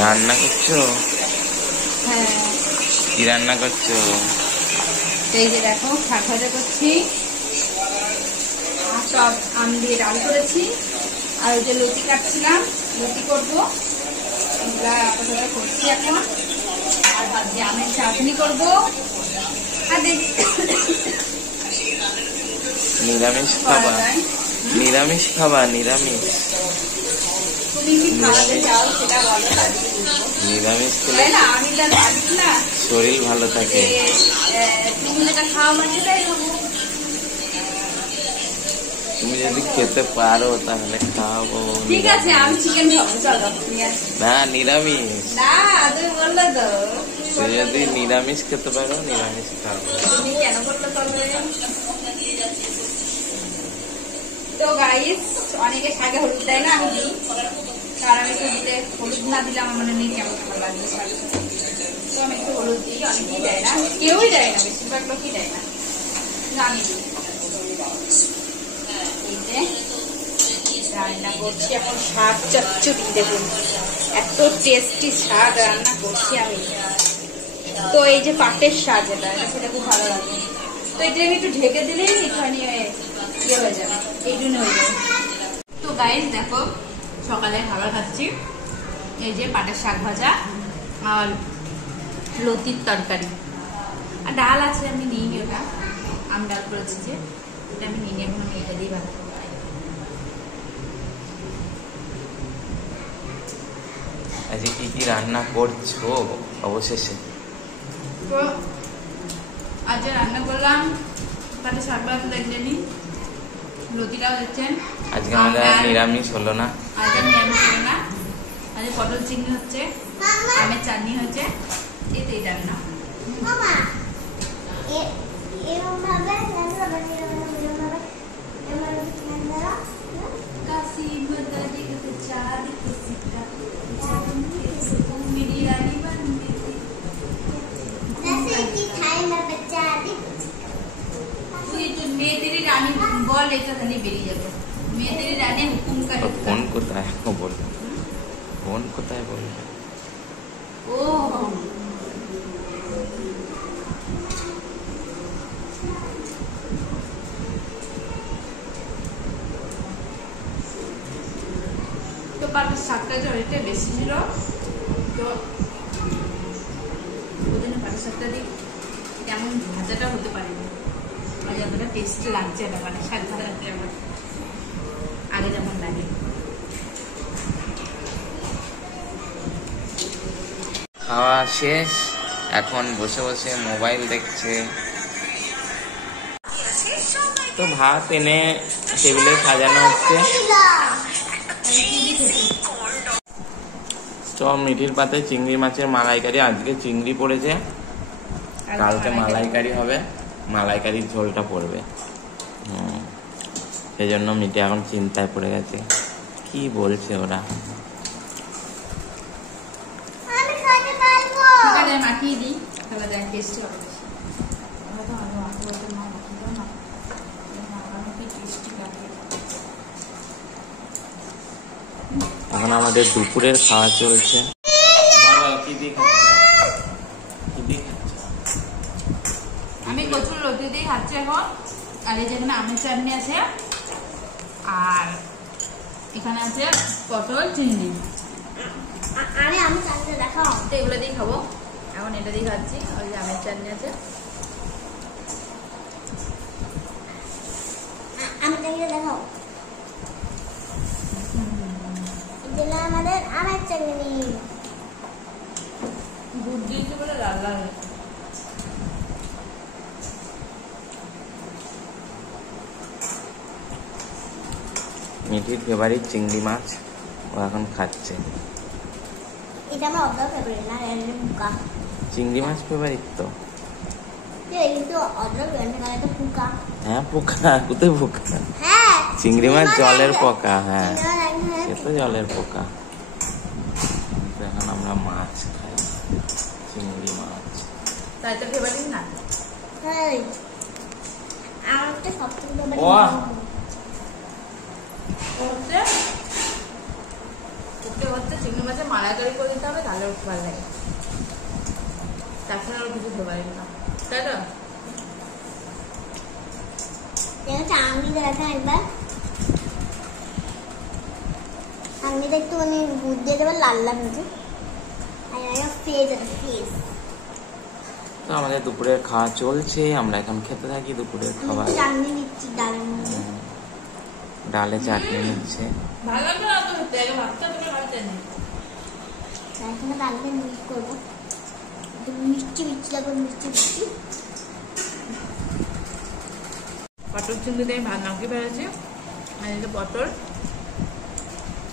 রান্না করছো? হ্যাঁ। কি রান্না করছো? এই যে দেখো শাক ভাজা করছি, আর সব আম দিয়ে ডাল করেছি, আর ওই যে লতি কাটছিলাম, লতি করবো, এগুলা আপাতত করছি এখন। আর ভাবছি আমের চাটনি করবো। আর দেখি নিরামিষ খাবা? নিরামিষ খাবা? নিরামিষ তুমি কি খাওয়াতে চাও সেটা বলো। নিরামিষ খেলে না আমি যা জানি না, শরীর ভালো থাকে। তুমি যেটা খাওয়া মানে সেটাই খাবো। তুমি যদি খেতে পারো তাহলে খাবো। ঠিক আছে, আমি চিকেন খাবো, চলো। না নিরামিষ। না তুমি বললে তো। তুমি যদি নিরামিষ খেতে পারো নিরামিষ খাবো। তুমি কেন বললে তবে? তো গাইস, অনেকে শাকে হলুদ দেয় না, আমি দিই, কারণ আমি তো দিতে হলুদ না দিলে আমার মনে নেই কেমন ভালো লাগবে শাক। তো আমি একটু হলুদ দিই, অনেকেই দেয় না, কেউই দেয় না, বেশিরভাগ লোকই দেয় না, আমি দিই। এই যে রান্না করছি এখন শাক চচ্চড়ি, দেখুন এত টেস্টি শাক রান্না করছি আমি। তো এই যে পাটের শাক, এটা সেটা খুব ভালো লাগে। তো এটা আমি একটু ঢেকে দিলেই এখানে ইয়ে হয়ে যাবে, এই জন্য হয়ে যাবে। তো গাইস দেখো, সকালে খাবার খাচ্ছি, এই যে পাটের শাক ভাজা আর লতির তরকারি, আর ডাল আছে, আমি নিইনি ওটা, আমি ডাল করেছি যে এটা আমি নিইনি, এখন আমি এটা দিয়ে ভাত খাবো। আজকে কি কি রান্না করছো অবশেষে? তো আজ রান্না করলাম পাটের শাক ভাজা, দেখলেনি, লতিটাও দেখছেন। আজকে আমাদের নিরামিষ হলো না। আজকে নিরামিষ হলো না, আজকে পটল চিংড়ি হচ্ছে, আমের চাটনি হচ্ছে, এই রান্না। মেয়েদেরই রানী বল, এটা জানি বেরিয়ে যাবে। মেয়েদেরই রানী হুকুম করে। ফোন কোথায় বলবে? ফোন কোথায় বলবে? ও তো পাটের শাকটা জড়িতে বেশি ছিল, তো ওই জন্য পাটের শাকটা দিয়ে তেমন ভাজাটা হতে পারেনি, আর যতটা টেস্ট লাগছে না, মানে শাক ভাজাতে আমার আগে যেমন লাগে। খাওয়া শেষ, এখন বসে বসে মোবাইল দেখছে। তো ভাত এনে টেবিলে সাজানো হচ্ছে। তো মিঠির পাতে চিংড়ি মাছের মালাইকারি, আজকে চিংড়ি পড়েছে, কালকে মালাইকারি হবে, মালাইকারির ঝোলটা পড়বে। সেই জন্য মিঠি এখন চিন্তায় পড়ে গেছে, কি বলছে ওরা। মাখিয়ে দিই, তাহলে দেখ টেস্টি হবে। এখন আমাদের দুপুরের খাওয়া চলছে। আমি কচুর লতি দিয়ে খাচ্ছি এখন, আর এই যেখানে আমের চাটনি আছে, আর এখানে আছে পটল চিংড়ি। আরে আমি চাটনি দেখাও, তো এগুলো দিয়ে খাবো এখন, এটা দিয়ে খাচ্ছি। ওই যে আমের চাটনি আছে, আমের চাটনি দেখাও, আমাদের আমের চাটনি দুধ দিয়েছে বলে লাল লাল। মিঠির ফেভারিট চিংড়ি মাছ, ও এখন খাচ্ছে। এটা আমার অর্ধেক ফেভারিট না, পোকা। চিংড়ি মাছ ফেভারিট তো, হ্যাঁ পোকা, কোথায় পোকা? চিংড়ি মাছ জলের পোকা, হ্যাঁ সে তো জলের পোকা। এখন আমরা মাছ খাই, চিংড়ি মাছ। তাই তো ফেভারিট না, ওকে হচ্ছে চিংড়ি মাছের মালাইকারি করে দিতে হবে, তাহলে ওকে ভালো লাগে। তাছাড়া আর কিছু খেতে পারি না, তাই তো? চাউমিন দেখা একবার, চাউমিনটা একটু মানে দুধ দিয়ে দেবে, লাল লাল হয়েছে। আর ফ্রেজ আছে, ফ্রেজ। তো আমাদের দুপুরের খাওয়া চলছে, আমরা এখন খেতে থাকি দুপুরের খাবার। চাটনি নিচ্ছি ডালের মধ্যে, ডালে চাটনি নিচ্ছে। ভালো লাগবে না তো খেতে, আগে ভাতটা তোকে বাড়িতে নে। এখানে ডালটা মিক্স করবো, মিষ্টি মিষ্টি লাগবে, মিষ্টি মিষ্টি। পটল চিংড়িতে আমি ভাত মাখিয়ে ফেলেছি, আর এই যে পটল,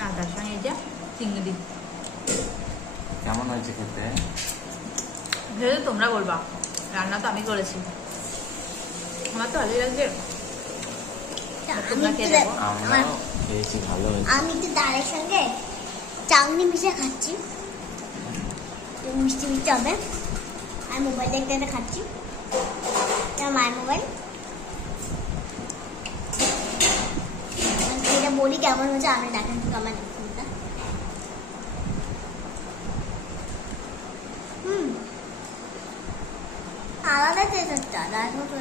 আর তার সঙ্গে এই যে চিংড়ি। কেমন হয়েছে খেতে? ভেবে তোমরা বলবা, রান্না তো আমি করেছি, আমার তো ভালোই লাগছে। তোমরা খেয়ে দেখো। আমরাও খেয়েছি, ভালো হয়েছে। আমি তো ডালের সঙ্গে চাউনি মিশে খাচ্ছি, মিষ্টি মিষ্টি হবে। আর মোবাইল দেখতে দেখতে খাচ্ছি, মায়ের মোবাইল। এটা বলি কেমন হয়েছে, আমি দেখেন তো আমার ফোনটা। আলাদা টেস্টটা দেখো তো,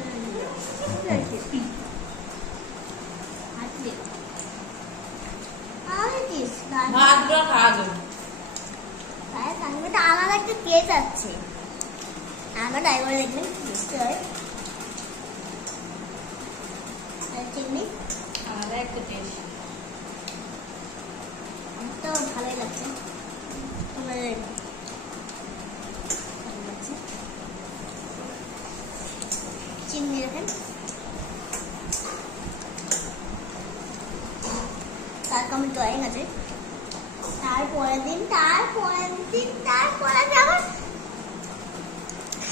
ভাতটা খাওয়া যাবে। আলাদা একটা টেস্ট আছে, আমরা ড্রাইভার দেখবেন বুঝতে হয়। চিংড়ি আলাদা একটা টেস্ট, আমার তো ভালোই লাগছে। চিংড়ি দেখেন, তার কমেন্ট ড্রয়িং আছে। তারপরের দিন আবার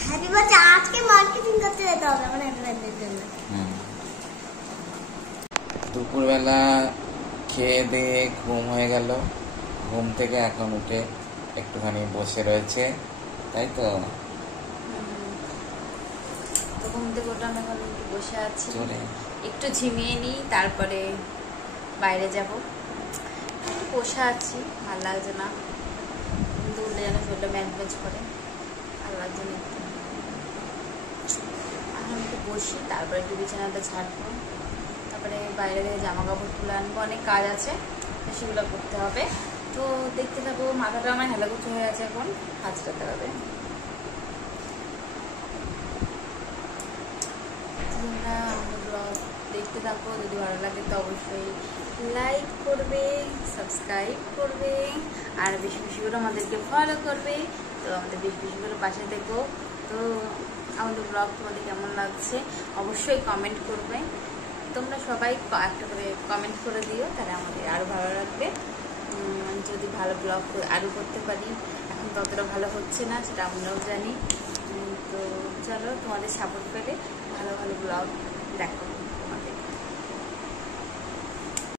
হ্যাপি বার্থডে। আজকে মার্কেটিং করতে যেতে হবে আমার হ্যাপি বার্থডের জন্য। দুপুরবেলা খেয়ে দিয়ে ঘুম হয়ে গেল, ঘুম থেকে এখন উঠে একটুখানি বসে রয়েছে, তাই তো? তো ঘুম থেকে ওটা আমি এখন একটু বসে আছি, চলে একটু ঝিমিয়ে নিই, তারপরে বাইরে যাব। একটু বসে আছি, ভালো লাগছে না, দৌড়ে যেন শরীরটা ম্যাচ ম্যাচ করে, ভালো লাগছে না। এখন একটু বসি, তারপরে একটু বিছানাটা ছাড়বো, তারপরে বাইরে থেকে জামা কাপড় তুলে আনবো, অনেক কাজ আছে, সেগুলো করতে হবে। তো দেখতে থাকবো। মাথাটা আমার হেলাকুচু হয়ে আছে, এখন কাজ করতে হবে। তোমরা আমার ব্লগ দেখতে থাকো, যদি ভালো লাগে তো অবশ্যই লাইক করবে, সাবস্ক্রাইব করবে, আর বেশি বেশি করে আমাদেরকে ফলো করবে। তো আমাদের বেশি বেশি করে পাশে দেখো। তো আমাদের ব্লগ তোমাদের কেমন লাগছে অবশ্যই কমেন্ট করবে। তোমরা সবাই একটা করে কমেন্ট করে দিও, তাহলে আমাদের আরও ভালো লাগবে। যদি ভালো ব্লগ আরও করতে পারি, এখন ততটা ভালো হচ্ছে না, সেটা আমরাও জানি। তো চলো, তোমাদের সাপোর্ট পেলে ভালো ভালো ব্লগ দেখো।